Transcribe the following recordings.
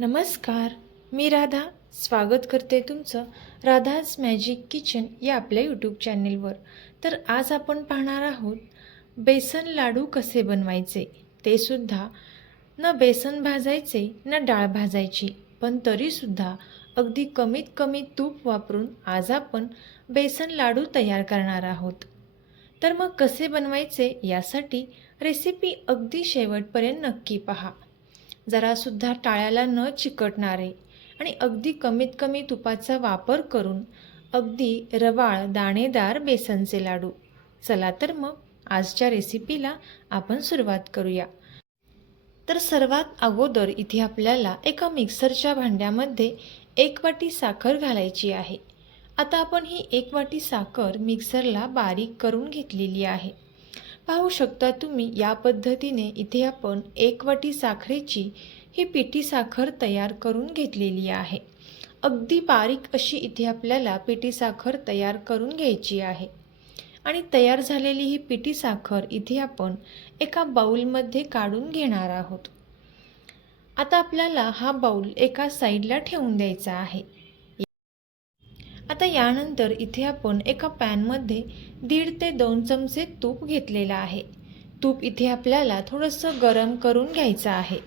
नमस्कार मी राधा. स्वागत करते तुमचं राधाज मॅजिक किचन या आपल्या यूट्यूब चॅनेलवर तर आज आपण पाहणार आहोत बेसन लाडू कसे बनवायचे? ते सुद्धा न बेसन भाजायचे न डाळ भाजायची पण तरीसुद्धा अगदी कमीत कमी तूप वापरून आज आपण बेसन लाडू तयार करणार आहोत. तर मग कसे बनवायचे यासाठी रेसिपी अगदी शेवटपर्यंत नक्की पहा. जरासुद्धा टाळ्याला न चिकटणारे आणि अगदी कमीत कमी तुपाचा वापर करून अगदी रवाळ दाणेदार बेसनचे लाडू. चला तर मग आजच्या रेसिपीला आपण सुरुवात करूया. तर सर्वात अगोदर इथे आपल्याला एका मिक्सरच्या भांड्यामध्ये एक वाटी साखर घालायची आहे. आता आपण ही एक वाटी साखर मिक्सरला बारीक करून घेतलेली आहे. पाहू शकता तुम्ही या पद्धतीने इथे आपण एक वाटी साखरेची ही पिठी साखर तयार करून घेतलेली आहे. अगदी बारीक अशी इथे आपल्याला पिठी साखर तयार करून घ्यायची आहे. आणि तयार झालेली ही पिठी साखर इथे आपण एका बाऊलमध्ये काढून घेणार आहोत. आता आपल्याला हा बाऊल एका साईडला ठेवून द्यायचा आहे. आता यानंतर इथे आपण एका पॅनमध्ये दीड ते दोन चमचे तूप घेतलेलं आहे. तूप इथे आपल्याला थोडंसं गरम करून घ्यायचं आहे.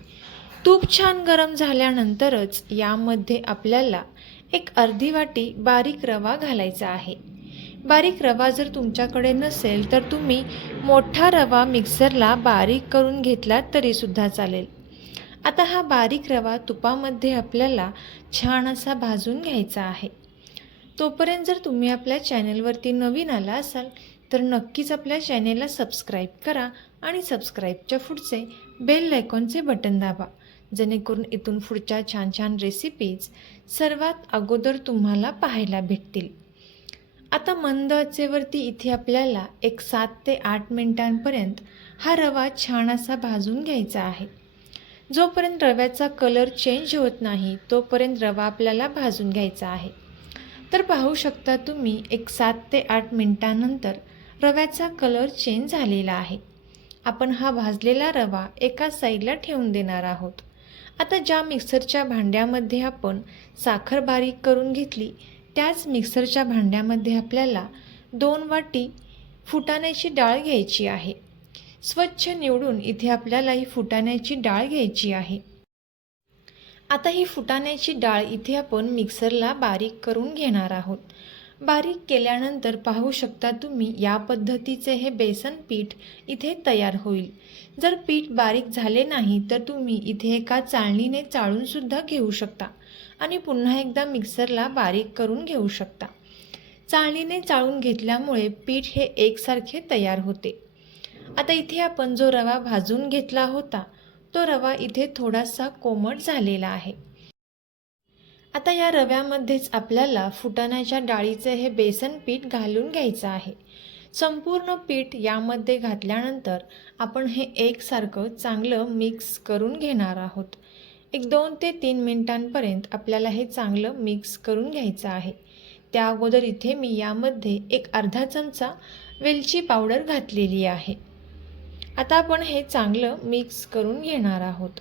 तूप छान गरम झाल्यानंतरच यामध्ये आपल्याला एक अर्धी वाटी बारीक रवा घालायचा आहे. बारीक रवा जर तुमच्याकडे नसेल तर तुम्ही मोठा रवा मिक्सरला बारीक करून घेतलात तरीसुद्धा चालेल. आता हा बारीक रवा तुपामध्ये आपल्याला छान असा भाजून घ्यायचा आहे. तोपर्यंत जर तुम्ही आपल्या चॅनलवरती नवीन आला असाल तर नक्कीच आपल्या चॅनेलला सबस्क्राईब करा आणि सबस्क्राईबच्या पुढचे बेल आयकॉनचे बटन दाबा जेणेकरून इथून पुढच्या छान छान रेसिपीज सर्वात अगोदर तुम्हाला पाहायला भेटतील. आता मंद आचेवरती इथे आपल्याला एक सात ते आठ मिनिटांपर्यंत हा रवा छान असा भाजून घ्यायचा आहे. जोपर्यंत रव्याचा कलर चेंज होत नाही तोपर्यंत रवा आपल्याला भाजून घ्यायचा आहे. तर पाहू शकता तुम्ही एक सात ते आठ मिनटानंतर रव्याचा कलर चेंज झालेला आहे. आपण हा भाजलेला रवा एका साईडला ठेवून देणार आहोत. आता ज्या मिक्सरच्या भांड्यामध्ये आपण साखर बारीक करून घेतली त्याच मिक्सरच्या भांड्यामध्ये आपल्याला दोन वाटी फुटाण्याची डाळ घ्यायची आहे. स्वच्छ निवडून इथे आपल्याला ही फुटाण्याची डाळ घ्यायची आहे. आता ही फुटाण्याची डाळ इथे आपण मिक्सरला बारीक करून घेणार आहोत. बारीक केल्यानंतर पाहू शकता तुम्ही या पद्धतीचे हे बेसन पीठ इथे तयार होईल. जर पीठ बारीक झाले नाही तर तुम्ही इथे एका चाळणीने चाळूनसुद्धा घेऊ शकता आणि पुन्हा एकदा मिक्सरला बारीक करून घेऊ शकता. चाळणीने चाळून घेतल्यामुळे पीठ हे एकसारखे तयार होते. आता इथे आपण जो रवा भाजून घेतला होता तो रवा इथे थोडासा कोमट झालेला आहे. आता या रव्यामध्येच आपल्याला फुटाण्याच्या डाळीचे हे बेसन पीठ घालून घ्यायचं आहे. संपूर्ण पीठ यामध्ये घातल्यानंतर आपण हे एकसारखं चांगलं मिक्स करून घेणार आहोत. एक दोन ते तीन मिनिटांपर्यंत आपल्याला हे चांगलं मिक्स करून घ्यायचं आहे. त्या अगोदर इथे मी यामध्ये एक अर्धा चमचा वेलची पावडर घातलेली आहे. आता आपण हे चांगलं मिक्स करून घेणार आहोत.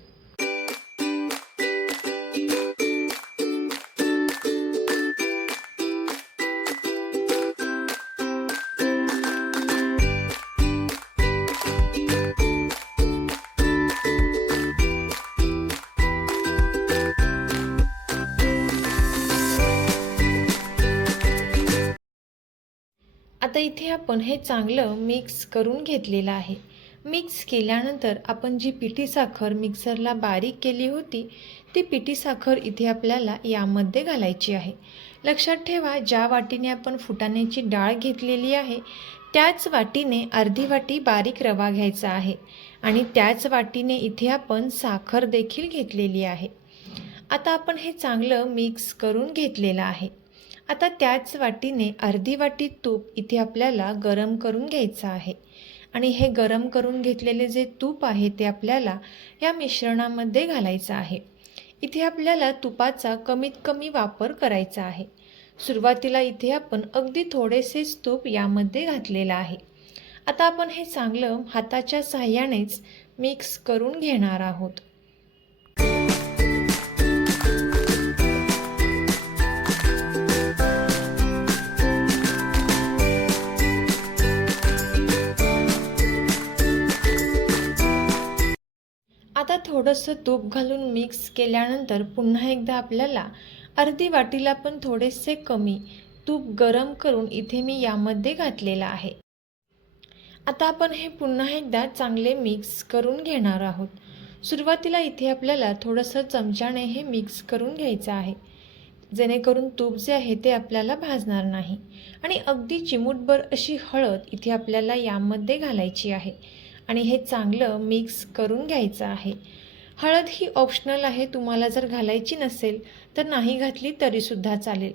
आता इथे आपण हे चांगलं मिक्स करून घेतलेलं आहे. मिक्स केल्यानंतर आपण जी पिठी साखर मिक्सरला बारीक केली होती ती पिठी साखर इथे आपल्याला यामध्ये घालायची आहे. लक्षात ठेवा ज्या वाटीने आपण फुटाण्याची डाळ घेतलेली आहे त्याच वाटीने अर्धी वाटी बारीक रवा घ्यायचा आहे आणि त्याच वाटीने इथे आपण साखर देखील घेतलेली आहे. आता आपण हे चांगलं मिक्स करून घेतलेलं आहे. आता त्याच वाटीने अर्धी वाटी तूप इथे आपल्याला गरम करून घ्यायचं आहे. आणि हे गरम करून घेतलेले जे तूप आहे ते आपल्याला या मिश्रणामध्ये घालायचं आहे. इथे आपल्याला तुपाचा कमीत कमी वापर करायचा आहे. सुरुवातीला इथे आपण अगदी थोडेसेच तूप यामध्ये घातलेलं आहे. आता आपण हे चांगलं हाताच्या साह्यानेच मिक्स करून घेणार आहोत. आता थोडंसं तूप घालून मिक्स केल्यानंतर पुन्हा एकदा आपल्याला अर्धी वाटीला पण थोडेसे कमी तूप गरम करून इथे मी यामध्ये घातलेलं आहे. आता आपण हे पुन्हा एकदा चांगले मिक्स करून घेणार आहोत. सुरुवातीला इथे आपल्याला थोडंसं चमच्याने हे मिक्स करून घ्यायचं आहे. जेणेकरून तूप जे आहे ते आपल्याला भाजणार नाही. आणि अगदी चिमूटभर अशी हळद इथे आपल्याला यामध्ये घालायची आहे. आणि हे चांगलं मिक्स करून घ्यायचं आहे. हळद ही ऑप्शनल आहे तुम्हाला जर घालायची नसेल तर नाही घातली तरीसुद्धा चालेल.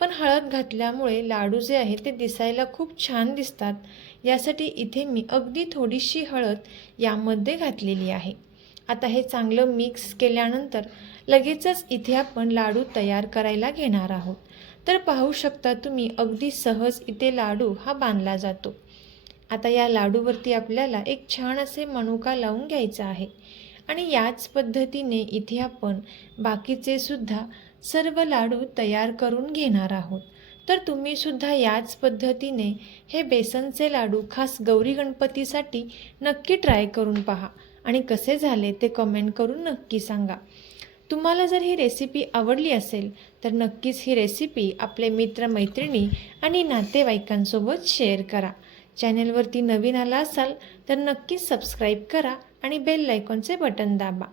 पण हळद घातल्यामुळे लाडू जे आहे ते दिसायला खूप छान दिसतात. यासाठी इथे मी अगदी थोडीशी हळद यामध्ये घातलेली आहे. आता हे चांगलं मिक्स केल्यानंतर लगेचच इथे आपण लाडू तयार करायला घेणार आहोत. तर पाहू शकता तुम्ही अगदी सहज इथे लाडू हा बांधला जातो. आता या लाडूवरती आपल्याला एक छान असे मनुका लावून घ्यायचा आहे. आणि याच पद्धतीने इथे आपण बाकीचे सुद्धा सर्व लाडू तयार करून घेणार आहोत. तर तुम्ही सुद्धा याच पद्धतीने हे बेसनचे लाडू खास गौरी गणपतीसाठी नक्की ट्राय करून पहा. आणि कसे झाले ते कमेंट करून नक्की सांगा. तुम्हाला जर ही रेसिपी आवडली असेल तर नक्कीच ही रेसिपी आपले मित्रमैत्रिणी आणि नातेवाईकांसोबत शेअर करा. चॅनेलवरती नवीन आला असाल तर नक्कीच सबस्क्राईब करा आणि बेल लायकॉनचे बटन दाबा.